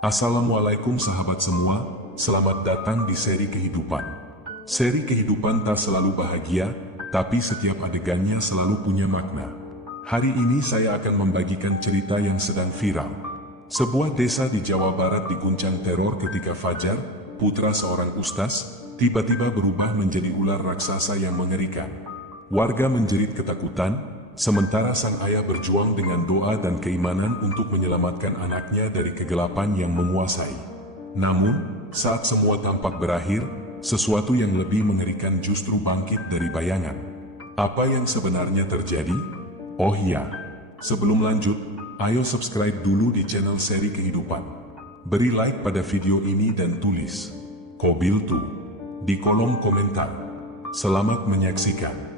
Assalamualaikum sahabat semua, selamat datang di seri kehidupan. Seri kehidupan tak selalu bahagia, tapi setiap adegannya selalu punya makna. Hari ini saya akan membagikan cerita yang sedang viral. Sebuah desa di Jawa Barat diguncang teror ketika Fajar, putra seorang ustaz, tiba-tiba berubah menjadi ular raksasa yang mengerikan. Warga menjerit ketakutan, sementara sang ayah berjuang dengan doa dan keimanan untuk menyelamatkan anaknya dari kegelapan yang menguasai. Namun, saat semua tampak berakhir, sesuatu yang lebih mengerikan justru bangkit dari bayangan. Apa yang sebenarnya terjadi? Oh iya, sebelum lanjut, ayo subscribe dulu di channel Seri Kehidupan. Beri like pada video ini dan tulis "Kobil tuh" di kolom komentar. Selamat menyaksikan.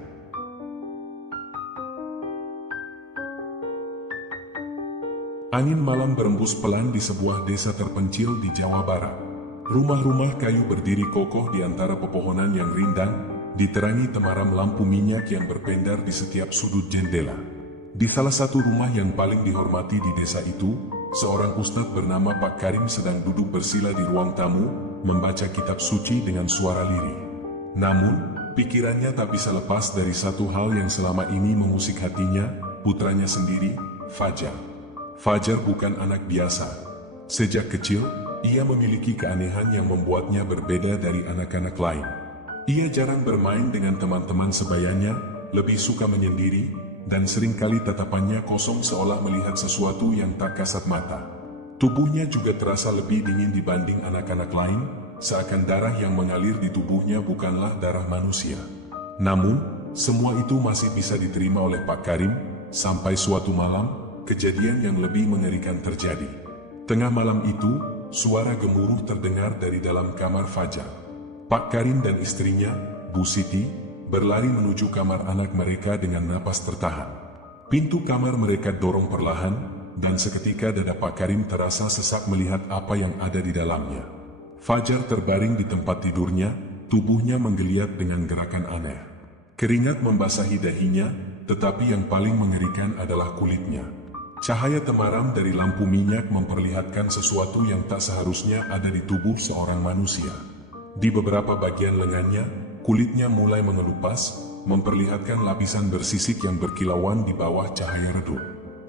Angin malam berembus pelan di sebuah desa terpencil di Jawa Barat. Rumah-rumah kayu berdiri kokoh di antara pepohonan yang rindang, diterangi temaram lampu minyak yang berpendar di setiap sudut jendela. Di salah satu rumah yang paling dihormati di desa itu, seorang ustadz bernama Pak Karim sedang duduk bersila di ruang tamu, membaca kitab suci dengan suara lirih. Namun, pikirannya tak bisa lepas dari satu hal yang selama ini mengusik hatinya, putranya sendiri, Fajar. Fajar bukan anak biasa. Sejak kecil, ia memiliki keanehan yang membuatnya berbeda dari anak-anak lain. Ia jarang bermain dengan teman-teman sebayanya, lebih suka menyendiri, dan seringkali tatapannya kosong seolah melihat sesuatu yang tak kasat mata. Tubuhnya juga terasa lebih dingin dibanding anak-anak lain, seakan darah yang mengalir di tubuhnya bukanlah darah manusia. Namun, semua itu masih bisa diterima oleh Pak Karim, sampai suatu malam, kejadian yang lebih mengerikan terjadi. Tengah malam itu, suara gemuruh terdengar dari dalam kamar Fajar. Pak Karim dan istrinya, Bu Siti, berlari menuju kamar anak mereka dengan napas tertahan. Pintu kamar mereka dorong perlahan, dan seketika dada Pak Karim terasa sesak melihat apa yang ada di dalamnya. Fajar terbaring di tempat tidurnya, tubuhnya menggeliat dengan gerakan aneh. Keringat membasahi dahinya, tetapi yang paling mengerikan adalah kulitnya. Cahaya temaram dari lampu minyak memperlihatkan sesuatu yang tak seharusnya ada di tubuh seorang manusia. Di beberapa bagian lengannya, kulitnya mulai mengelupas, memperlihatkan lapisan bersisik yang berkilauan di bawah cahaya redup.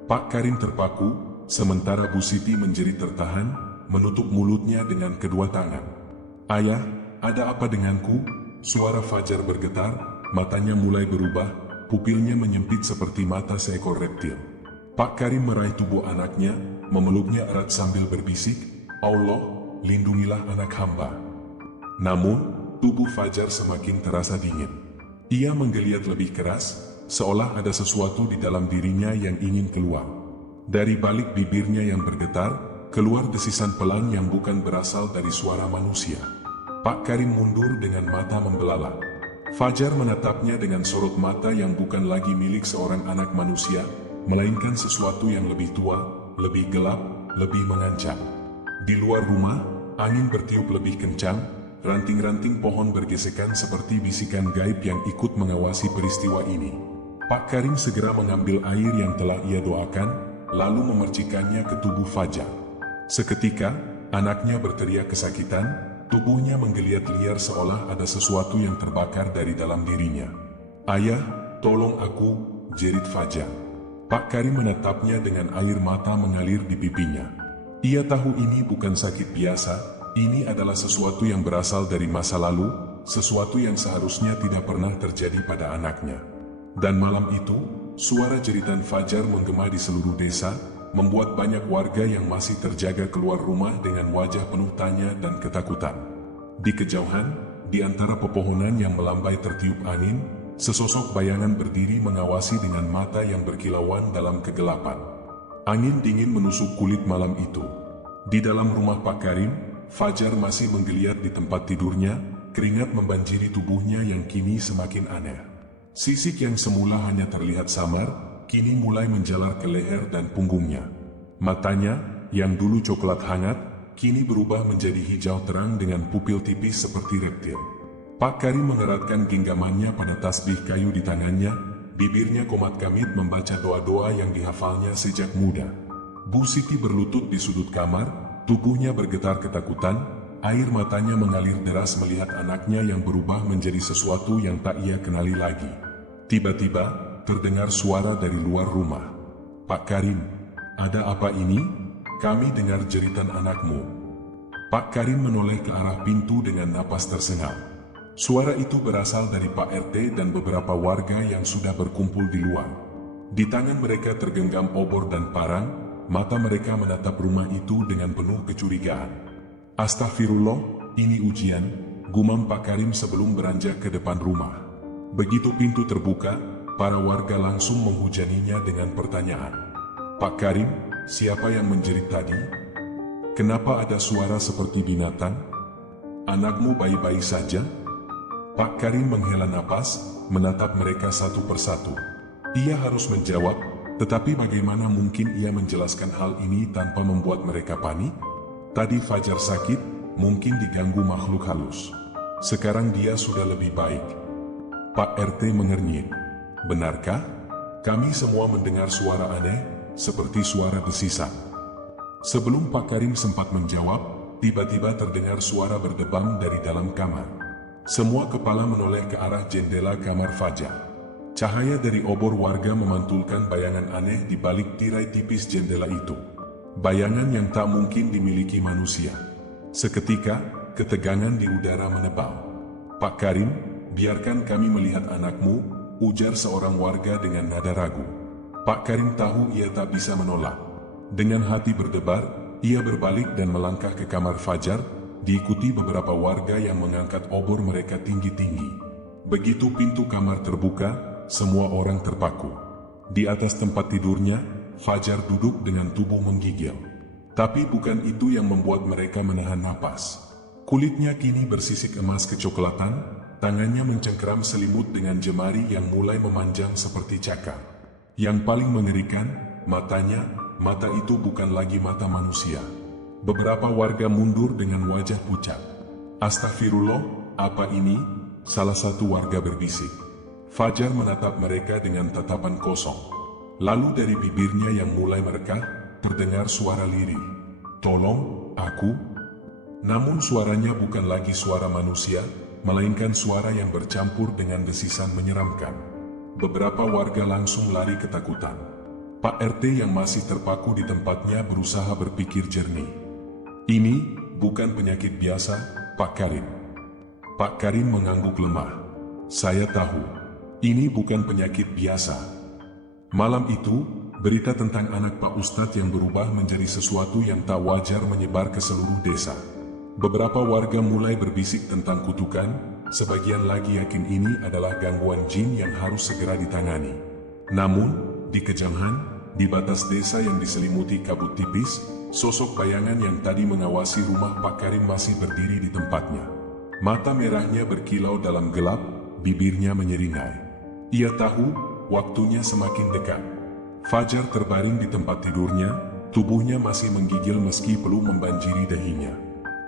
Pak Karim terpaku, sementara Bu Siti menjerit tertahan, menutup mulutnya dengan kedua tangan. "Ayah, ada apa denganku?" Suara Fajar bergetar, matanya mulai berubah, pupilnya menyempit seperti mata seekor reptil. Pak Karim meraih tubuh anaknya, memeluknya erat sambil berbisik, "Allah, lindungilah anak hamba." Namun, tubuh Fajar semakin terasa dingin. Ia menggeliat lebih keras, seolah ada sesuatu di dalam dirinya yang ingin keluar. Dari balik bibirnya yang bergetar, keluar desisan pelan yang bukan berasal dari suara manusia. Pak Karim mundur dengan mata membelalak. Fajar menatapnya dengan sorot mata yang bukan lagi milik seorang anak manusia, melainkan sesuatu yang lebih tua, lebih gelap, lebih mengancam. Di luar rumah, angin bertiup lebih kencang, ranting-ranting pohon bergesekan seperti bisikan gaib yang ikut mengawasi peristiwa ini. Pak Karim segera mengambil air yang telah ia doakan, lalu memercikannya ke tubuh Fajar. Seketika, anaknya berteriak kesakitan, tubuhnya menggeliat liar seolah ada sesuatu yang terbakar dari dalam dirinya. "Ayah, tolong aku," jerit Fajar. Pak Karim menatapnya dengan air mata mengalir di pipinya. Ia tahu ini bukan sakit biasa, ini adalah sesuatu yang berasal dari masa lalu, sesuatu yang seharusnya tidak pernah terjadi pada anaknya. Dan malam itu, suara jeritan Fajar menggema di seluruh desa, membuat banyak warga yang masih terjaga keluar rumah dengan wajah penuh tanya dan ketakutan. Di kejauhan, di antara pepohonan yang melambai tertiup angin, sesosok bayangan berdiri mengawasi dengan mata yang berkilauan dalam kegelapan. Angin dingin menusuk kulit malam itu. Di dalam rumah Pak Karim, Fajar masih menggeliat di tempat tidurnya, keringat membanjiri tubuhnya yang kini semakin aneh. Sisik yang semula hanya terlihat samar, kini mulai menjalar ke leher dan punggungnya. Matanya, yang dulu coklat hangat, kini berubah menjadi hijau terang dengan pupil tipis seperti reptil. Pak Karim mengeratkan genggamannya pada tasbih kayu di tangannya, bibirnya komat kamit membaca doa-doa yang dihafalnya sejak muda. Bu Siti berlutut di sudut kamar, tubuhnya bergetar ketakutan, air matanya mengalir deras melihat anaknya yang berubah menjadi sesuatu yang tak ia kenali lagi. Tiba-tiba, terdengar suara dari luar rumah. "Pak Karim, ada apa ini? Kami dengar jeritan anakmu." Pak Karim menoleh ke arah pintu dengan napas tersengal. Suara itu berasal dari Pak RT dan beberapa warga yang sudah berkumpul di luar. Di tangan mereka tergenggam obor dan parang, mata mereka menatap rumah itu dengan penuh kecurigaan. "Astagfirullah, ini ujian," gumam Pak Karim sebelum beranjak ke depan rumah. Begitu pintu terbuka, para warga langsung menghujaninya dengan pertanyaan. "Pak Karim, siapa yang menjerit tadi? Kenapa ada suara seperti binatang? Anakmu baik-baik saja?" Pak Karim menghela napas, menatap mereka satu persatu. Ia harus menjawab, tetapi bagaimana mungkin ia menjelaskan hal ini tanpa membuat mereka panik? Tadi Fajar sakit, mungkin diganggu makhluk halus. Sekarang dia sudah lebih baik. Pak RT mengernyit. "Benarkah? Kami semua mendengar suara aneh, seperti suara desisan." Sebelum Pak Karim sempat menjawab, tiba-tiba terdengar suara berdebam dari dalam kamar. Semua kepala menoleh ke arah jendela kamar Fajar. Cahaya dari obor warga memantulkan bayangan aneh di balik tirai tipis jendela itu. Bayangan yang tak mungkin dimiliki manusia. Seketika, ketegangan di udara menebal. "Pak Karim, biarkan kami melihat anakmu," ujar seorang warga dengan nada ragu. Pak Karim tahu ia tak bisa menolak. Dengan hati berdebar, ia berbalik dan melangkah ke kamar Fajar, diikuti beberapa warga yang mengangkat obor mereka tinggi-tinggi. Begitu pintu kamar terbuka, semua orang terpaku. Di atas tempat tidurnya, Fajar duduk dengan tubuh menggigil. Tapi bukan itu yang membuat mereka menahan napas. Kulitnya kini bersisik emas kecoklatan, tangannya mencengkeram selimut dengan jemari yang mulai memanjang seperti cakar. Yang paling mengerikan, mata itu bukan lagi mata manusia. Beberapa warga mundur dengan wajah pucat. "Astagfirullah, apa ini?" salah satu warga berbisik. Fajar menatap mereka dengan tatapan kosong. Lalu dari bibirnya yang mulai merekah, terdengar suara lirih. "Tolong, aku." Namun suaranya bukan lagi suara manusia, melainkan suara yang bercampur dengan desisan menyeramkan. Beberapa warga langsung lari ketakutan. Pak RT yang masih terpaku di tempatnya berusaha berpikir jernih. "Ini bukan penyakit biasa, Pak Karim." Pak Karim mengangguk lemah. "Saya tahu, ini bukan penyakit biasa." Malam itu, berita tentang anak Pak Ustadz yang berubah menjadi sesuatu yang tak wajar menyebar ke seluruh desa. Beberapa warga mulai berbisik tentang kutukan, sebagian lagi yakin ini adalah gangguan jin yang harus segera ditangani. Namun, di kejauhan, di batas desa yang diselimuti kabut tipis, sosok bayangan yang tadi mengawasi rumah Pak Karim masih berdiri di tempatnya. Mata merahnya berkilau dalam gelap, bibirnya menyeringai. Ia tahu, waktunya semakin dekat. Fajar terbaring di tempat tidurnya, tubuhnya masih menggigil meski belum membanjiri dahinya.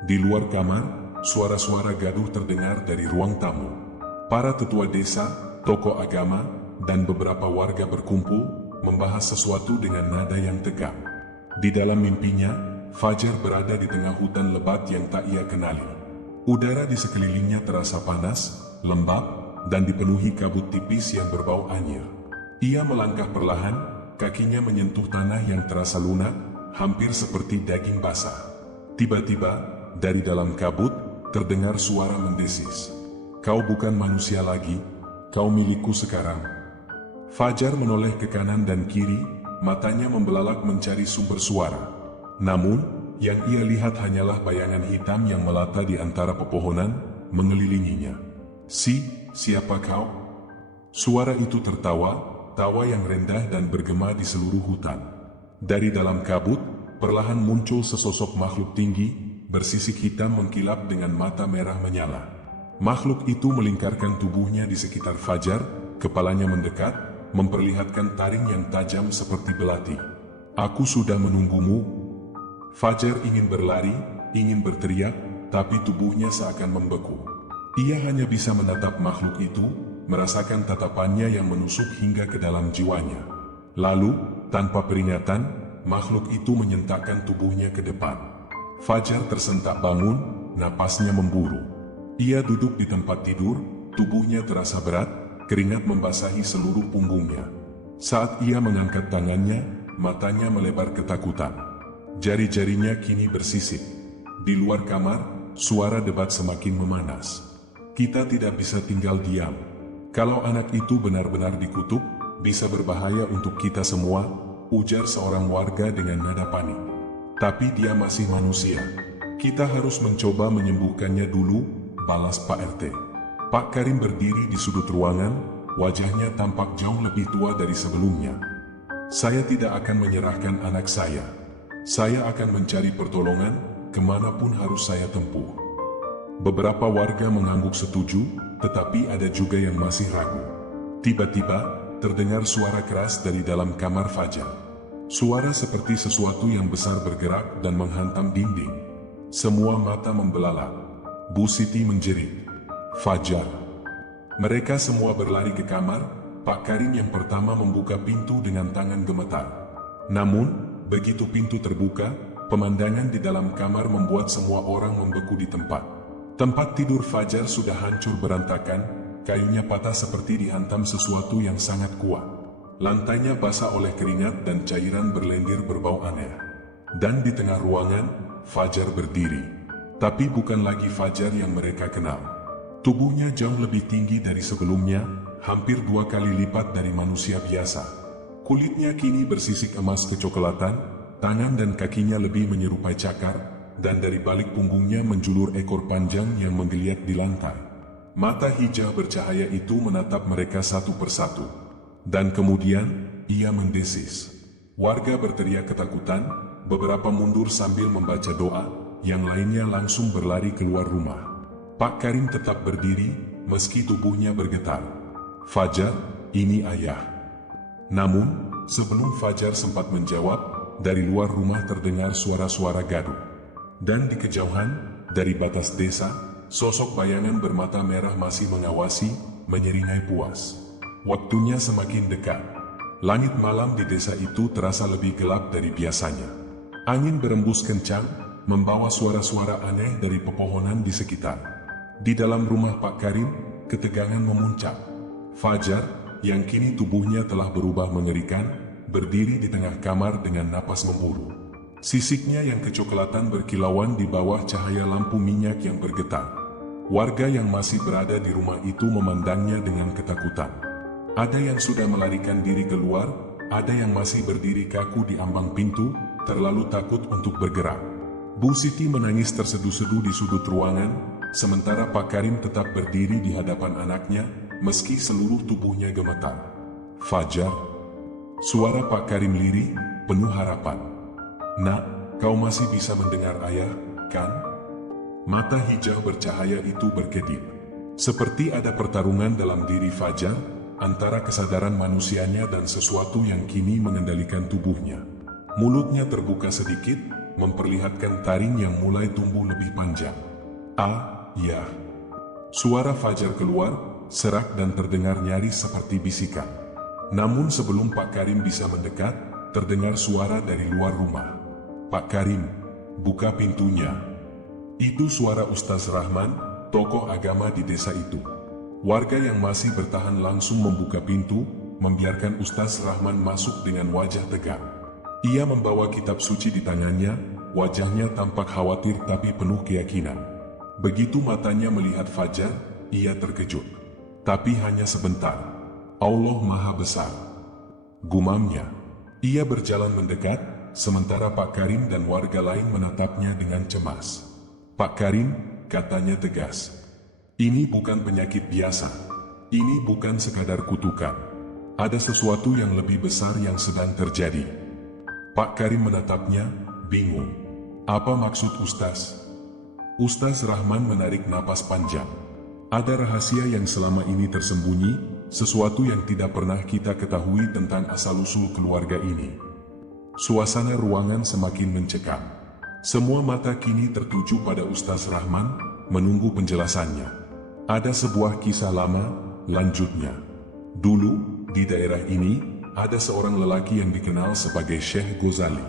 Di luar kamar, suara-suara gaduh terdengar dari ruang tamu. Para tetua desa, tokoh agama, dan beberapa warga berkumpul, membahas sesuatu dengan nada yang tegang. Di dalam mimpinya, Fajar berada di tengah hutan lebat yang tak ia kenali. Udara di sekelilingnya terasa panas, lembab, dan dipenuhi kabut tipis yang berbau anyir. Ia melangkah perlahan, kakinya menyentuh tanah yang terasa lunak, hampir seperti daging basah. Tiba-tiba, dari dalam kabut, terdengar suara mendesis. "Kau bukan manusia lagi, kau milikku sekarang." Fajar menoleh ke kanan dan kiri, matanya membelalak mencari sumber suara. Namun, yang ia lihat hanyalah bayangan hitam yang melata di antara pepohonan, mengelilinginya. Siapa kau?" Suara itu tertawa, tawa yang rendah dan bergema di seluruh hutan. Dari dalam kabut, perlahan muncul sesosok makhluk tinggi, bersisik hitam mengkilap dengan mata merah menyala. Makhluk itu melingkarkan tubuhnya di sekitar Fajar, kepalanya mendekat, memperlihatkan taring yang tajam seperti belati. "Aku sudah menunggumu." Fajar ingin berlari, ingin berteriak, tapi tubuhnya seakan membeku. Ia hanya bisa menatap makhluk itu, merasakan tatapannya yang menusuk hingga ke dalam jiwanya. Lalu, tanpa peringatan, makhluk itu menyentakkan tubuhnya ke depan. Fajar tersentak bangun, napasnya memburu. Ia duduk di tempat tidur, tubuhnya terasa berat, keringat membasahi seluruh punggungnya. Saat ia mengangkat tangannya, matanya melebar ketakutan. Jari-jarinya kini bersisik. Di luar kamar, suara debat semakin memanas. Kita tidak bisa tinggal diam. Kalau anak itu benar-benar dikutuk, bisa berbahaya untuk kita semua, ujar seorang warga dengan nada panik. Tapi dia masih manusia. Kita harus mencoba menyembuhkannya dulu, balas Pak RT. Pak Karim berdiri di sudut ruangan, wajahnya tampak jauh lebih tua dari sebelumnya. Saya tidak akan menyerahkan anak saya. Saya akan mencari pertolongan, kemanapun harus saya tempuh. Beberapa warga mengangguk setuju, tetapi ada juga yang masih ragu. Tiba-tiba, terdengar suara keras dari dalam kamar Fajar. Suara seperti sesuatu yang besar bergerak dan menghantam dinding. Semua mata membelalak. Bu Siti menjerit, "Fajar!" Mereka semua berlari ke kamar. Pak Karim yang pertama membuka pintu dengan tangan gemetar. Namun, begitu pintu terbuka, pemandangan di dalam kamar membuat semua orang membeku di tempat. Tempat tidur Fajar sudah hancur berantakan, kayunya patah seperti dihantam sesuatu yang sangat kuat. Lantainya basah oleh keringat dan cairan berlendir berbau aneh. Dan di tengah ruangan, Fajar berdiri. Tapi bukan lagi Fajar yang mereka kenal. Tubuhnya jauh lebih tinggi dari sebelumnya, hampir 2 kali lipat dari manusia biasa. Kulitnya kini bersisik emas kecoklatan, tangan dan kakinya lebih menyerupai cakar, dan dari balik punggungnya menjulur ekor panjang yang menggeliat di lantai. Mata hijau bercahaya itu menatap mereka satu persatu. Dan kemudian, ia mendesis. Warga berteriak ketakutan, beberapa mundur sambil membaca doa, yang lainnya langsung berlari keluar rumah. Pak Karim tetap berdiri, meski tubuhnya bergetar. "Fajar, ini ayah." Namun, sebelum Fajar sempat menjawab, dari luar rumah terdengar suara-suara gaduh. Dan di kejauhan, dari batas desa, sosok bayangan bermata merah masih mengawasi, menyeringai puas. Waktunya semakin dekat. Langit malam di desa itu terasa lebih gelap dari biasanya. Angin berembus kencang, membawa suara-suara aneh dari pepohonan di sekitar. Di dalam rumah Pak Karim, ketegangan memuncak. Fajar, yang kini tubuhnya telah berubah mengerikan, berdiri di tengah kamar dengan napas memburu. Sisiknya yang kecoklatan berkilauan di bawah cahaya lampu minyak yang bergetar. Warga yang masih berada di rumah itu memandangnya dengan ketakutan. Ada yang sudah melarikan diri keluar, ada yang masih berdiri kaku di ambang pintu, terlalu takut untuk bergerak. Bu Siti menangis terseduh-seduh di sudut ruangan, sementara Pak Karim tetap berdiri di hadapan anaknya, meski seluruh tubuhnya gemetar. "Fajar." Suara Pak Karim lirih, penuh harapan. "Nak, kau masih bisa mendengar ayah, kan?" Mata hijau bercahaya itu berkedip. Seperti ada pertarungan dalam diri Fajar, antara kesadaran manusianya dan sesuatu yang kini mengendalikan tubuhnya. Mulutnya terbuka sedikit, memperlihatkan taring yang mulai tumbuh lebih panjang. "Ah, ya." Suara Fajar keluar, serak dan terdengar nyaris seperti bisikan. Namun sebelum Pak Karim bisa mendekat, terdengar suara dari luar rumah. "Pak Karim, buka pintunya." Itu suara Ustaz Rahman, tokoh agama di desa itu. Warga yang masih bertahan langsung membuka pintu, membiarkan Ustaz Rahman masuk dengan wajah tegang. Ia membawa kitab suci di tangannya, wajahnya tampak khawatir tapi penuh keyakinan. Begitu matanya melihat Fajar, ia terkejut. Tapi hanya sebentar. "Allah Maha Besar," gumamnya. Ia berjalan mendekat, sementara Pak Karim dan warga lain menatapnya dengan cemas. "Pak Karim," katanya tegas, "ini bukan penyakit biasa. Ini bukan sekadar kutukan. Ada sesuatu yang lebih besar yang sedang terjadi." Pak Karim menatapnya, bingung. "Apa maksud Ustaz?" Ustaz Rahman menarik napas panjang. "Ada rahasia yang selama ini tersembunyi, sesuatu yang tidak pernah kita ketahui tentang asal-usul keluarga ini." Suasana ruangan semakin mencekam. Semua mata kini tertuju pada Ustaz Rahman, menunggu penjelasannya. "Ada sebuah kisah lama," lanjutnya. "Dulu, di daerah ini, ada seorang lelaki yang dikenal sebagai Syekh Ghazali.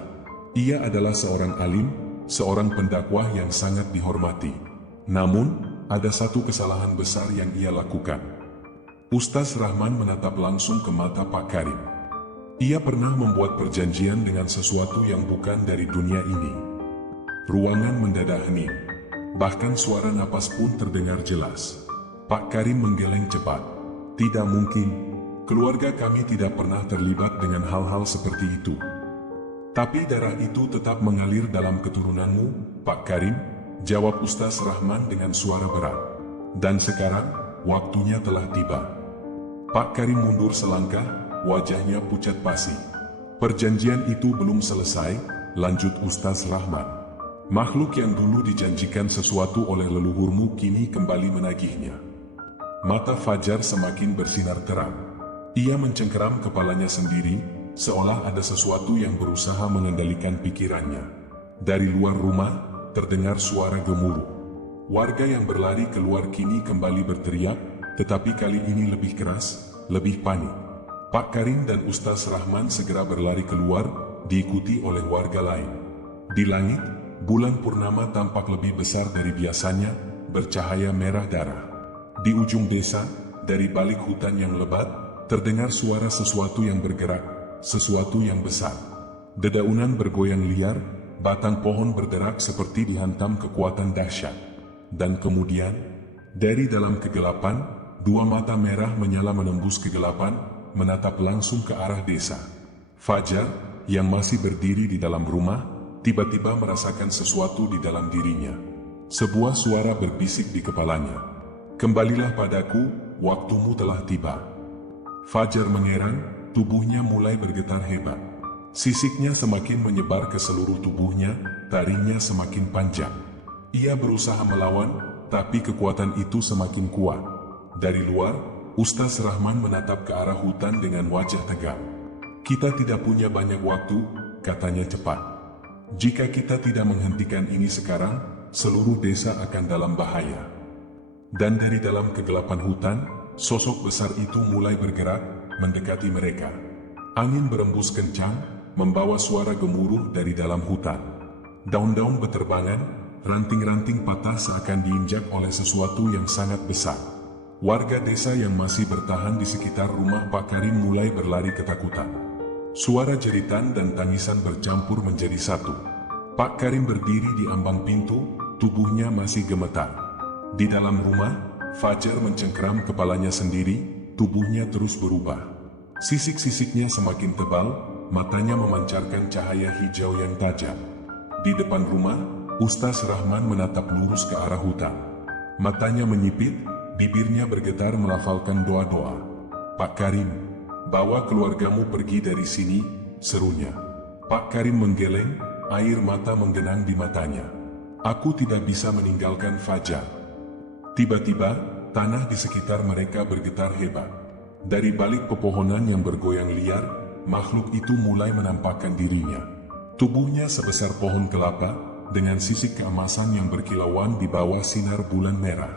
Ia adalah seorang alim, seorang pendakwah yang sangat dihormati. Namun, ada satu kesalahan besar yang ia lakukan. Ustaz Rahman menatap langsung ke mata Pak Karim. Ia pernah membuat perjanjian dengan sesuatu yang bukan dari dunia ini. Ruangan mendadak hening. Bahkan suara napas pun terdengar jelas. Pak Karim menggeleng cepat. Tidak mungkin. Keluarga kami tidak pernah terlibat dengan hal-hal seperti itu. Tapi darah itu tetap mengalir dalam keturunanmu, Pak Karim, jawab Ustaz Rahman dengan suara berat. Dan sekarang, waktunya telah tiba. Pak Karim mundur selangkah, wajahnya pucat pasi. Perjanjian itu belum selesai, lanjut Ustaz Rahman. Makhluk yang dulu dijanjikan sesuatu oleh leluhurmu kini kembali menagihnya. Mata Fajar semakin bersinar terang. Ia mencengkeram kepalanya sendiri, seolah ada sesuatu yang berusaha mengendalikan pikirannya. Dari luar rumah, terdengar suara gemuruh. Warga yang berlari keluar kini kembali berteriak, tetapi kali ini lebih keras, lebih panik. Pak Karim dan Ustaz Rahman segera berlari keluar, diikuti oleh warga lain. Di langit, bulan purnama tampak lebih besar dari biasanya, bercahaya merah darah. Di ujung desa, dari balik hutan yang lebat, terdengar suara sesuatu yang bergerak, sesuatu yang besar. Dedaunan bergoyang liar, batang pohon berderak seperti dihantam kekuatan dahsyat. Dan kemudian, dari dalam kegelapan, dua mata merah menyala menembus kegelapan, menatap langsung ke arah desa. Fajar, yang masih berdiri di dalam rumah, tiba-tiba merasakan sesuatu di dalam dirinya. Sebuah suara berbisik di kepalanya. Kembalilah padaku, waktumu telah tiba. Fajar mengerang, tubuhnya mulai bergetar hebat. Sisiknya semakin menyebar ke seluruh tubuhnya, taringnya semakin panjang. Ia berusaha melawan, tapi kekuatan itu semakin kuat. Dari luar, Ustaz Rahman menatap ke arah hutan dengan wajah tegang. Kita tidak punya banyak waktu, katanya cepat. Jika kita tidak menghentikan ini sekarang, seluruh desa akan dalam bahaya. Dan dari dalam kegelapan hutan, sosok besar itu mulai bergerak, mendekati mereka. Angin berembus kencang, membawa suara gemuruh dari dalam hutan. Daun-daun beterbangan, ranting-ranting patah seakan diinjak oleh sesuatu yang sangat besar. Warga desa yang masih bertahan di sekitar rumah Pak Karim mulai berlari ketakutan. Suara jeritan dan tangisan bercampur menjadi satu. Pak Karim berdiri di ambang pintu, tubuhnya masih gemetar. Di dalam rumah, Fajar mencengkeram kepalanya sendiri, tubuhnya terus berubah. Sisik-sisiknya semakin tebal, matanya memancarkan cahaya hijau yang tajam. Di depan rumah, Ustaz Rahman menatap lurus ke arah hutan. Matanya menyipit, bibirnya bergetar melafalkan doa-doa. Pak Karim, bawa keluargamu pergi dari sini, serunya. Pak Karim menggeleng, air mata menggenang di matanya. Aku tidak bisa meninggalkan Fajar. Tiba-tiba, tanah di sekitar mereka bergetar hebat. Dari balik pepohonan yang bergoyang liar, makhluk itu mulai menampakkan dirinya. Tubuhnya sebesar pohon kelapa, dengan sisik keemasan yang berkilauan di bawah sinar bulan merah.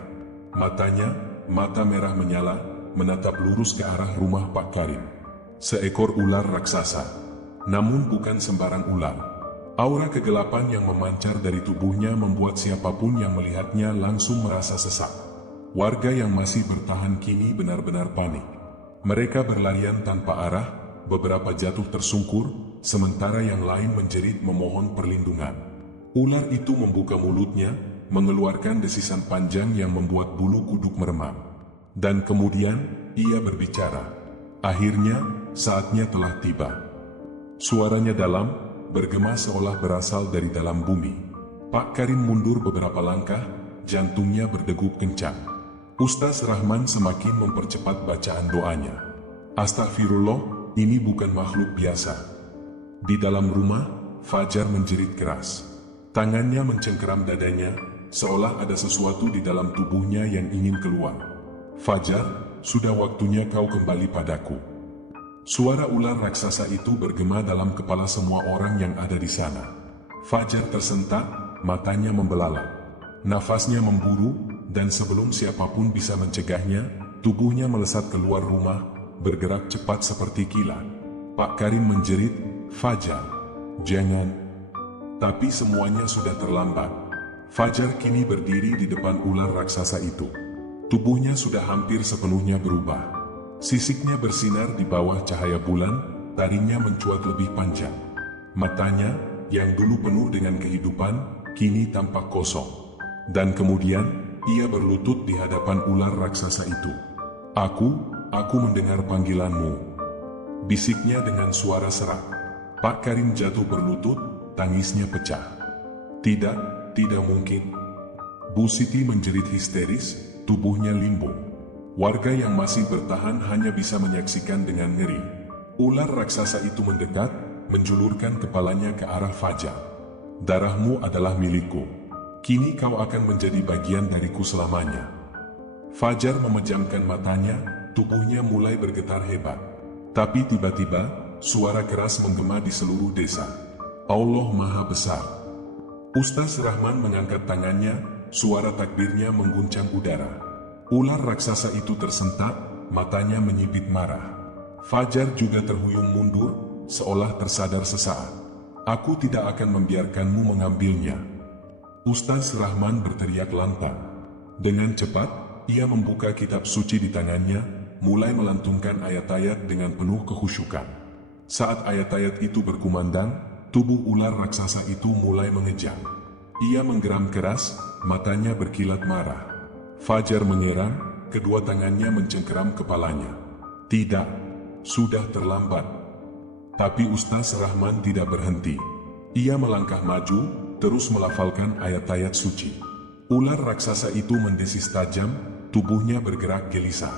Matanya, mata merah menyala, menatap lurus ke arah rumah Pak Karim. Seekor ular raksasa. Namun bukan sembarang ular. Aura kegelapan yang memancar dari tubuhnya membuat siapapun yang melihatnya langsung merasa sesak. Warga yang masih bertahan kini benar-benar panik. Mereka berlarian tanpa arah, beberapa jatuh tersungkur, sementara yang lain menjerit memohon perlindungan. Ular itu membuka mulutnya, mengeluarkan desisan panjang yang membuat bulu kuduk meremang. Dan kemudian, ia berbicara. Akhirnya, saatnya telah tiba. Suaranya dalam, bergema seolah berasal dari dalam bumi. Pak Karim mundur beberapa langkah, jantungnya berdegup kencang. Ustaz Rahman semakin mempercepat bacaan doanya. Astagfirullah, ini bukan makhluk biasa. Di dalam rumah, Fajar menjerit keras. Tangannya mencengkeram dadanya, seolah ada sesuatu di dalam tubuhnya yang ingin keluar. Fajar, sudah waktunya kau kembali padaku. Suara ular raksasa itu bergema dalam kepala semua orang yang ada di sana. Fajar tersentak, matanya membelalak. Nafasnya memburu, dan sebelum siapapun bisa mencegahnya, tubuhnya melesat keluar rumah, bergerak cepat seperti kilat. Pak Karim menjerit, Fajar, jangan. Tapi semuanya sudah terlambat. Fajar kini berdiri di depan ular raksasa itu. Tubuhnya sudah hampir sepenuhnya berubah. Sisiknya bersinar di bawah cahaya bulan, taringnya mencuat lebih panjang. Matanya, yang dulu penuh dengan kehidupan, kini tampak kosong. Dan kemudian, ia berlutut di hadapan ular raksasa itu. Aku mendengar panggilanmu," bisiknya dengan suara serak. Pak Karim jatuh berlutut, tangisnya pecah. Tidak mungkin." Bu Siti menjerit histeris, tubuhnya limbung. Warga yang masih bertahan hanya bisa menyaksikan dengan ngeri. Ular raksasa itu mendekat, menjulurkan kepalanya ke arah Fajar. "Darahmu adalah milikku. Kini kau akan menjadi bagian dariku selamanya." Fajar memejamkan matanya, tubuhnya mulai bergetar hebat. Tapi tiba-tiba, suara keras menggema di seluruh desa. "Allah Maha Besar." Ustaz Rahman mengangkat tangannya, suara takbirnya mengguncang udara. Ular raksasa itu tersentak, matanya menyipit marah. Fajar juga terhuyung mundur, seolah tersadar sesaat. "Aku tidak akan membiarkanmu mengambilnya." Ustaz Rahman berteriak lantang. Dengan cepat, ia membuka kitab suci di tangannya, mulai melantunkan ayat-ayat dengan penuh kekhusyukan. Saat ayat-ayat itu berkumandang, tubuh ular raksasa itu mulai mengejang. Ia menggeram keras, matanya berkilat marah. Fajar mengerang, kedua tangannya mencengkeram kepalanya. Tidak, sudah terlambat. Tapi Ustaz Rahman tidak berhenti. Ia melangkah maju, terus melafalkan ayat-ayat suci. Ular raksasa itu mendesis tajam, tubuhnya bergerak gelisah.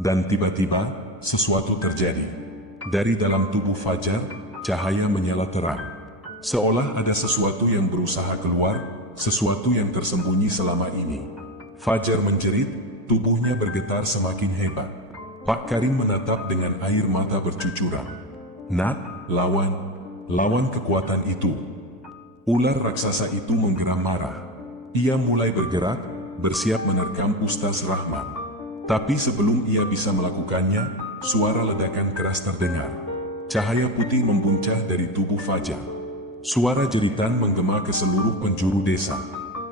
Dan tiba-tiba, sesuatu terjadi. Dari dalam tubuh Fajar, cahaya menyala terang. Seolah ada sesuatu yang berusaha keluar, sesuatu yang tersembunyi selama ini. Fajar menjerit, tubuhnya bergetar semakin hebat. Pak Karim menatap dengan air mata bercucuran. "Nak, lawan kekuatan itu." Ular raksasa itu menggeram marah. Ia mulai bergerak, bersiap menerkam Ustaz Rahman. Tapi sebelum ia bisa melakukannya, suara ledakan keras terdengar. Cahaya putih membuncah dari tubuh Fajar. Suara jeritan menggema ke seluruh penjuru desa.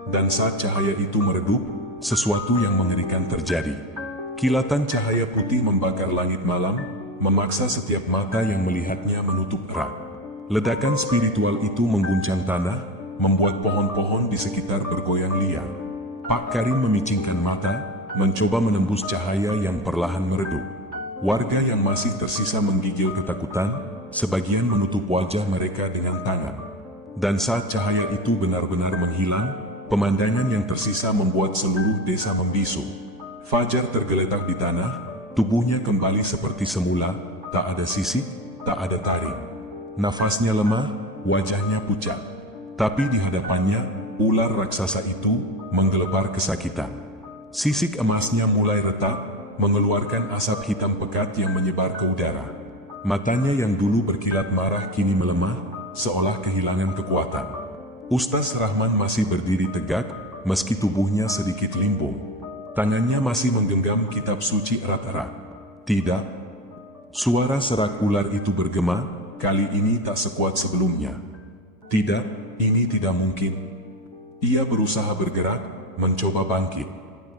Dan saat cahaya itu meredup, sesuatu yang mengerikan terjadi. Kilatan cahaya putih membakar langit malam, memaksa setiap mata yang melihatnya menutup erat. Ledakan spiritual itu mengguncang tanah, membuat pohon-pohon di sekitar bergoyang liar. Pak Karim memicingkan mata, mencoba menembus cahaya yang perlahan meredup. Warga yang masih tersisa menggigil ketakutan, sebagian menutup wajah mereka dengan tangan. Dan saat cahaya itu benar-benar menghilang, pemandangan yang tersisa membuat seluruh desa membisu. Fajar tergeletak di tanah, tubuhnya kembali seperti semula, tak ada sisik, tak ada taring. Nafasnya lemah, wajahnya pucat. Tapi di hadapannya, ular raksasa itu menggelebar kesakitan. Sisik emasnya mulai retak, mengeluarkan asap hitam pekat yang menyebar ke udara. Matanya yang dulu berkilat marah kini melemah, seolah kehilangan kekuatan. Ustaz Rahman masih berdiri tegak, meski tubuhnya sedikit limbung. Tangannya masih menggenggam kitab suci erat-erat. "Tidak." Suara serak ular itu bergema, kali ini tak sekuat sebelumnya. "Tidak, ini tidak mungkin." Ia berusaha bergerak, mencoba bangkit.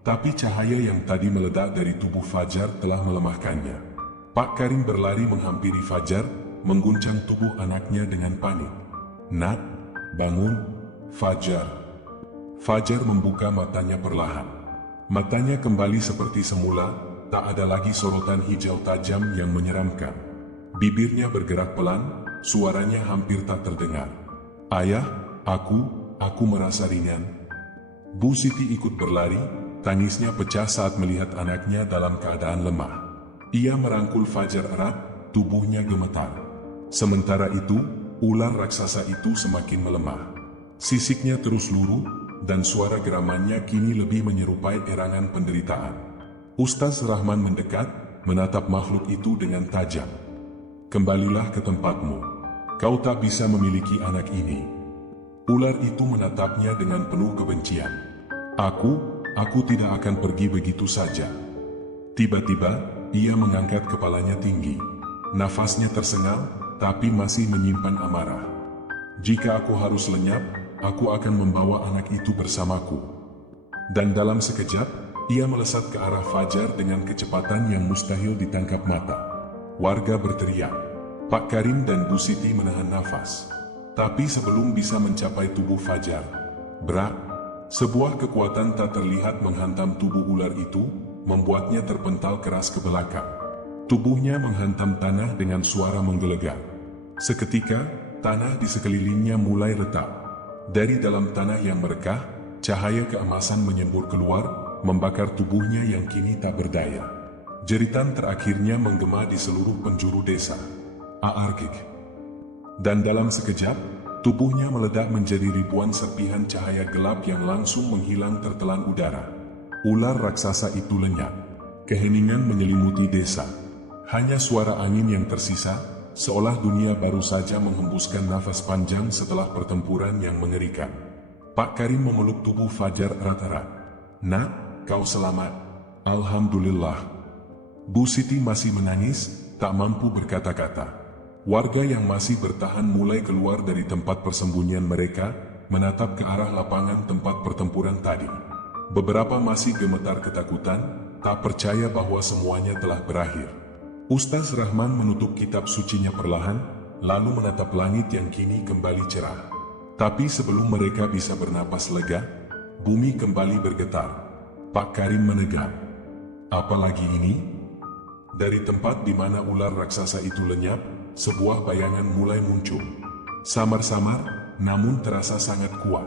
Tapi cahaya yang tadi meledak dari tubuh Fajar telah melemahkannya. Pak Karim berlari menghampiri Fajar, mengguncang tubuh anaknya dengan panik. "Nak, bangun, Fajar." Fajar membuka matanya perlahan. Matanya kembali seperti semula, tak ada lagi sorotan hijau tajam yang menyeramkan. Bibirnya bergerak pelan, suaranya hampir tak terdengar. "Ayah, aku merasa ringan." Bu Siti ikut berlari, tangisnya pecah saat melihat anaknya dalam keadaan lemah. Ia merangkul Fajar erat, tubuhnya gemetar. Sementara itu, ular raksasa itu semakin melemah. Sisiknya terus luruh, dan suara geramannya kini lebih menyerupai erangan penderitaan. Ustaz Rahman mendekat, menatap makhluk itu dengan tajam. "Kembalilah ke tempatmu. Kau tak bisa memiliki anak ini." Ular itu menatapnya dengan penuh kebencian. Aku tidak akan pergi begitu saja." Tiba-tiba, ia mengangkat kepalanya tinggi. Nafasnya tersengal, tapi masih menyimpan amarah. Jika aku harus lenyap, aku akan membawa anak itu bersamaku. Dan dalam sekejap, ia melesat ke arah Fajar dengan kecepatan yang mustahil ditangkap mata. Warga berteriak. Pak Karim dan Bu Siti menahan nafas. Tapi sebelum bisa mencapai tubuh Fajar, brak, sebuah kekuatan tak terlihat menghantam tubuh ular itu, membuatnya terpental keras ke belakang. Tubuhnya menghantam tanah dengan suara menggelegar. Seketika, tanah di sekelilingnya mulai retak. Dari dalam tanah yang merekah, cahaya keemasan menyembur keluar, membakar tubuhnya yang kini tak berdaya. Jeritan terakhirnya menggema di seluruh penjuru desa. Aargik. Dan dalam sekejap, tubuhnya meledak menjadi ribuan serpihan cahaya gelap yang langsung menghilang tertelan udara. Ular raksasa itu lenyap. Keheningan menyelimuti desa. Hanya suara angin yang tersisa, seolah dunia baru saja menghembuskan nafas panjang setelah pertempuran yang mengerikan. Pak Karim memeluk tubuh Fajar erat-erat. "Nak, kau selamat. Alhamdulillah." Bu Siti masih menangis, tak mampu berkata-kata. Warga yang masih bertahan mulai keluar dari tempat persembunyian mereka, menatap ke arah lapangan tempat pertempuran tadi. Beberapa masih gemetar ketakutan, tak percaya bahwa semuanya telah berakhir. Ustaz Rahman menutup kitab sucinya perlahan, lalu menatap langit yang kini kembali cerah. Tapi sebelum mereka bisa bernapas lega, bumi kembali bergetar. Pak Karim menegak. Apalagi ini? Dari tempat di mana ular raksasa itu lenyap, sebuah bayangan mulai muncul. Samar-samar, namun terasa sangat kuat.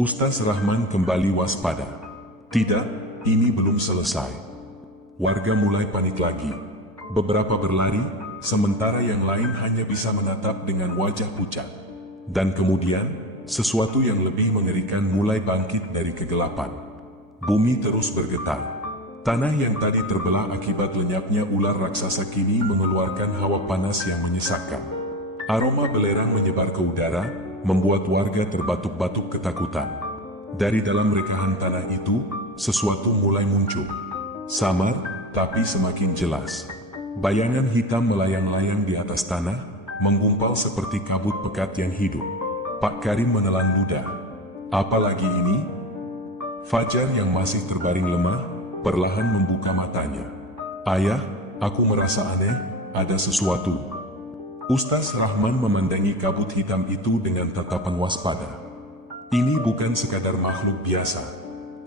Ustaz Rahman kembali waspada. Tidak, ini belum selesai. Warga mulai panik lagi. Beberapa berlari, sementara yang lain hanya bisa menatap dengan wajah pucat. Dan kemudian, sesuatu yang lebih mengerikan mulai bangkit dari kegelapan. Bumi terus bergetar. Tanah yang tadi terbelah akibat lenyapnya ular raksasa kini mengeluarkan hawa panas yang menyesakkan. Aroma belerang menyebar ke udara, membuat warga terbatuk-batuk ketakutan. Dari dalam rekahan tanah itu, sesuatu mulai muncul. Samar, tapi semakin jelas. Bayangan hitam melayang-layang di atas tanah, menggumpal seperti kabut pekat yang hidup. Pak Karim menelan ludah. Apalagi ini? Fajar yang masih terbaring lemah, perlahan membuka matanya. "Ayah, aku merasa aneh, ada sesuatu." Ustaz Rahman memandangi kabut hitam itu dengan tatapan waspada. Ini bukan sekadar makhluk biasa.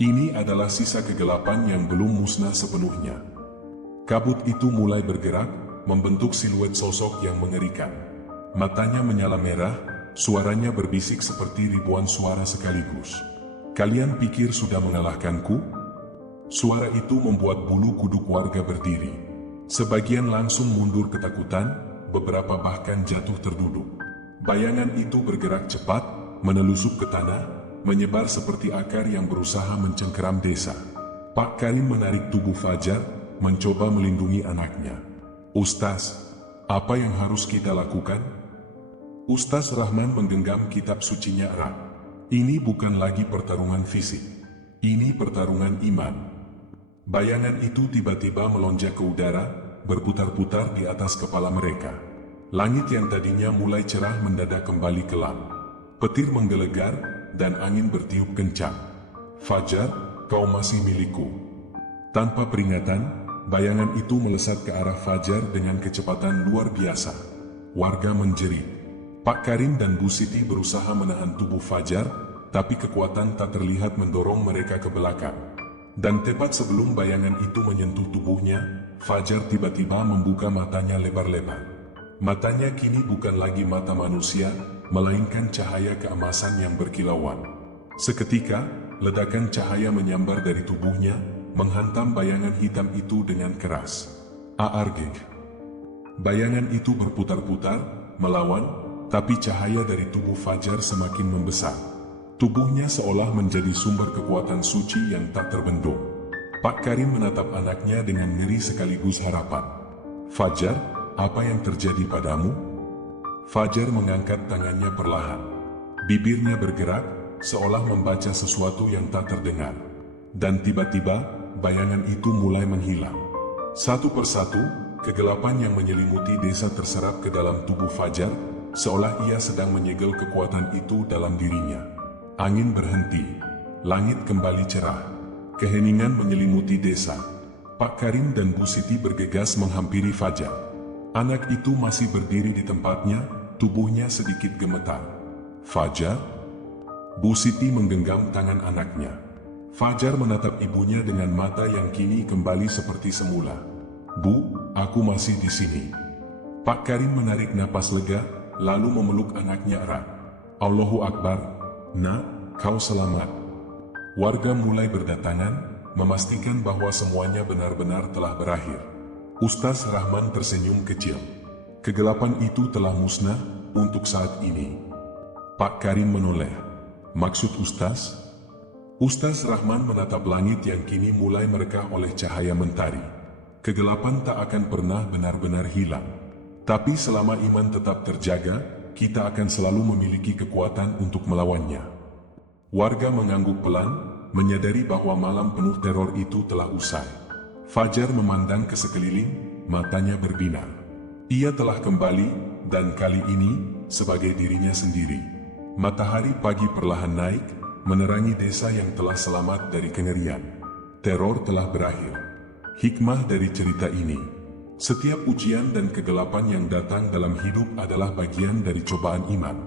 Ini adalah sisa kegelapan yang belum musnah sepenuhnya. Kabut itu mulai bergerak, membentuk siluet sosok yang mengerikan. Matanya menyala merah, suaranya berbisik seperti ribuan suara sekaligus. "Kalian pikir sudah mengalahkanku?" Suara itu membuat bulu kuduk warga berdiri. Sebagian langsung mundur ketakutan, beberapa bahkan jatuh terduduk. Bayangan itu bergerak cepat, menelusup ke tanah, menyebar seperti akar yang berusaha mencengkeram desa. Pak Karim menarik tubuh Fajar, mencoba melindungi anaknya. "Ustaz, apa yang harus kita lakukan?" Ustaz Rahman menggenggam kitab sucinya erat. "Ini bukan lagi pertarungan fisik. Ini pertarungan iman." Bayangan itu tiba-tiba melonjak ke udara, berputar-putar di atas kepala mereka. Langit yang tadinya mulai cerah mendadak kembali gelap. Petir menggelegar, dan angin bertiup kencang. "Fajar, kau masih milikku." Tanpa peringatan, bayangan itu melesat ke arah Fajar dengan kecepatan luar biasa. Warga menjerit. Pak Karim dan Bu Siti berusaha menahan tubuh Fajar, tapi kekuatan tak terlihat mendorong mereka ke belakang. Dan tepat sebelum bayangan itu menyentuh tubuhnya, Fajar tiba-tiba membuka matanya lebar-lebar. Matanya kini bukan lagi mata manusia, melainkan cahaya keemasan yang berkilauan. Seketika, ledakan cahaya menyambar dari tubuhnya, menghantam bayangan hitam itu dengan keras. Aargik. Bayangan itu berputar-putar, melawan, tapi cahaya dari tubuh Fajar semakin membesar. Tubuhnya seolah menjadi sumber kekuatan suci yang tak terbendung. Pak Karim menatap anaknya dengan ngeri sekaligus harapan. "Fajar, apa yang terjadi padamu?" Fajar mengangkat tangannya perlahan. Bibirnya bergerak, seolah membaca sesuatu yang tak terdengar. Dan tiba-tiba, bayangan itu mulai menghilang. Satu persatu, kegelapan yang menyelimuti desa terserap ke dalam tubuh Fajar, seolah ia sedang menyegel kekuatan itu dalam dirinya. Angin berhenti, langit kembali cerah, keheningan menyelimuti desa. Pak Karim dan Bu Siti bergegas menghampiri Fajar. Anak itu masih berdiri di tempatnya, tubuhnya sedikit gemetar. "Fajar?" Bu Siti menggenggam tangan anaknya. Fajar menatap ibunya dengan mata yang kini kembali seperti semula. "Bu, aku masih di sini." Pak Karim menarik napas lega, lalu memeluk anaknya erat. "Allahu Akbar, nak, kau selamat." Warga mulai berdatangan, memastikan bahwa semuanya benar-benar telah berakhir. Ustaz Rahman tersenyum kecil. Kegelapan itu telah musnah untuk saat ini. Pak Karim menoleh. "Maksud Ustaz?" Ustaz Rahman menatap langit yang kini mulai merekah oleh cahaya mentari. Kegelapan tak akan pernah benar-benar hilang. Tapi selama iman tetap terjaga, kita akan selalu memiliki kekuatan untuk melawannya. Warga mengangguk pelan, menyadari bahwa malam penuh teror itu telah usai. Fajar memandang ke sekeliling, matanya berbinar. Ia telah kembali, dan kali ini, sebagai dirinya sendiri. Matahari pagi perlahan naik, menerangi desa yang telah selamat dari kengerian. Teror telah berakhir. Hikmah dari cerita ini: setiap ujian dan kegelapan yang datang dalam hidup adalah bagian dari cobaan iman.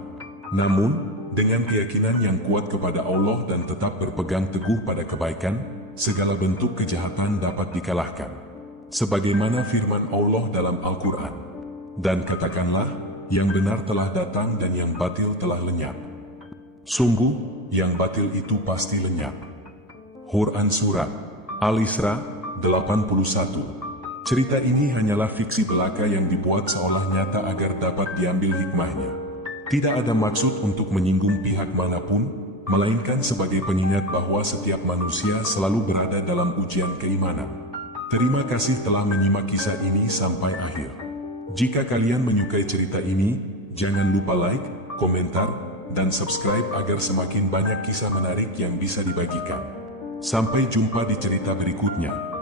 Namun, dengan keyakinan yang kuat kepada Allah dan tetap berpegang teguh pada kebaikan, segala bentuk kejahatan dapat dikalahkan. Sebagaimana firman Allah dalam Al-Quran, "Dan katakanlah, yang benar telah datang dan yang batil telah lenyap. Sungguh, yang batil itu pasti lenyap." Quran Surat Al-Isra 81. Cerita ini hanyalah fiksi belaka yang dibuat seolah nyata agar dapat diambil hikmahnya. Tidak ada maksud untuk menyinggung pihak manapun, melainkan sebagai pengingat bahwa setiap manusia selalu berada dalam ujian keimanan. Terima kasih telah menyimak kisah ini sampai akhir. Jika kalian menyukai cerita ini, jangan lupa like, komentar, dan subscribe agar semakin banyak kisah menarik yang bisa dibagikan. Sampai jumpa di cerita berikutnya.